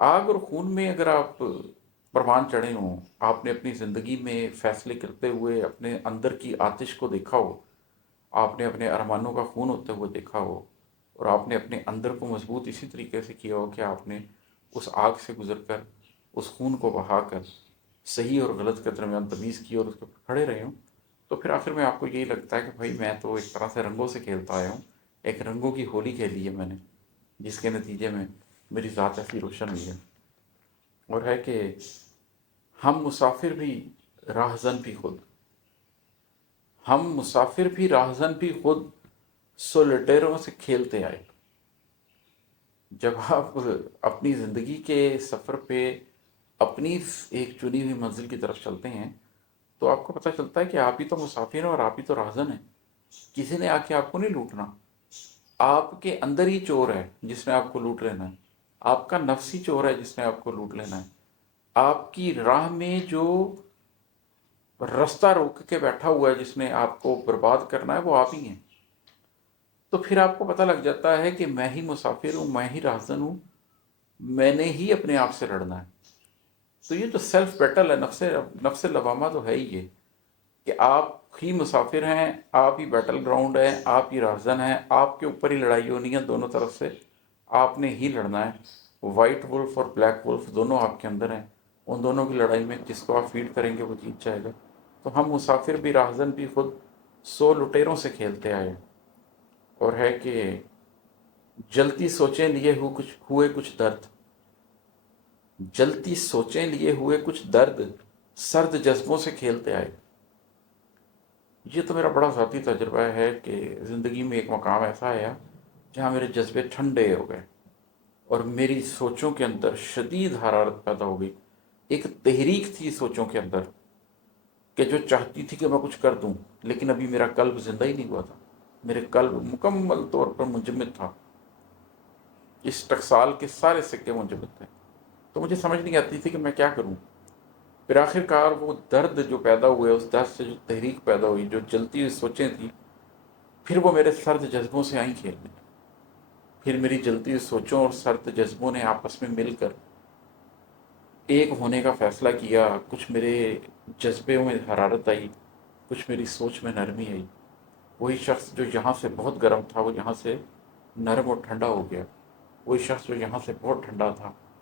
आग और खून में अगर आप परवान चढ़े हों, आपने अपनी ज़िंदगी में फैसले करते हुए अपने अंदर की आतिश को देखा हो, आपने अपने अरमानों का खून होते हुए देखा हो, और आपने अपने अंदर को मजबूत इसी तरीके से किया हो कि आपने उस आग से गुजरकर उस खून को बहाकर सही और गलत के दरमियान तमीज़ की और उसके ऊपर खड़े रहे हो, तो फिर आखिर में आपको यही लगता है कि भाई मैं तो एक तरह से रंगों से खेलता आया हूँ, एक रंगों की होली खेली है मैंने, जिसके नतीजे में मेरी ज़ात ऐसी रोशन हुई है। और है कि हम मुसाफिर भी राहज़न भी खुद, हम मुसाफिर भी राहज़न भी खुद, सो लुटेरों से खेलते आए। जब आप अपनी ज़िंदगी के सफ़र पे अपनी एक चुनी हुई मंजिल की तरफ चलते हैं, तो आपको पता चलता है कि आप ही तो मुसाफिर हैं और आप ही तो राहज़न हैं। किसी ने आके आपको नहीं लूटना, आपके अंदर ही चोर है जिसने आपको लूट लेना है। आपका नफ्स ही चोर है जिसने आपको लूट लेना है। आपकी राह में जो रास्ता रोक के बैठा हुआ है जिसने आपको बर्बाद करना है, वो आप ही हैं। तो फिर आपको पता लग जाता है कि मैं ही मुसाफिर हूँ, मैं ही राहज़न हूँ, मैंने ही अपने आप से लड़ना है। तो ये जो सेल्फ बैटल है, नफ्स नफ्स लवामा, तो है ही ये कि आप ही मुसाफिर हैं, आप ही बैटल ग्राउंड है, आप ही राहज़न हैं, आपके ऊपर ही लड़ाई होनी है दोनों तरफ से, आपने ही लड़ना है। वाइट वुल्फ और ब्लैक वुल्फ दोनों आपके अंदर हैं, उन दोनों की लड़ाई में जिसको आप फीड करेंगे वो जीत जाएगा। तो हम मुसाफिर भी राहज़न भी खुद, सो लुटेरों से खेलते आए। और है कि जलती सोचें लिए हुए कुछ दर्द, जलती सोचें लिए हुए कुछ दर्द, सर्द जज्बों से खेलते आए। ये तो मेरा बड़ा ज़ाती तजुर्बा है कि ज़िंदगी में एक मकाम ऐसा आया जहाँ मेरे जज्बे ठंडे हो गए और मेरी सोचों के अंदर शदीद हरारत पैदा हो गई। एक तहरीक थी सोचों के अंदर कि जो चाहती थी कि मैं कुछ कर दूं, लेकिन अभी मेरा कल्ब जिंदा ही नहीं हुआ था। मेरे कल्ब मुकम्मल तौर पर मुंजमद था, इस टकसाल के सारे सिक्के मुंजमद थे। तो मुझे समझ नहीं आती थी कि मैं क्या करूं। फिर आखिरकार वो दर्द जो पैदा हुए, उस दर्द से जो तहरीक पैदा हुई, जो जलती हुई सोचें थी, फिर वो मेरे सर्द जज्बों से आई खेलने। फिर मेरी जलती हुई सोचों और सर्द जज्बों ने आपस में मिलकर एक होने का फ़ैसला किया। कुछ मेरे जज्बे में हरारत आई, कुछ मेरी सोच में नरमी आई। वही शख्स जो यहाँ से बहुत गर्म था, वो यहाँ से नरम और ठंडा हो गया। वही शख्स जो यहाँ से बहुत ठंडा था,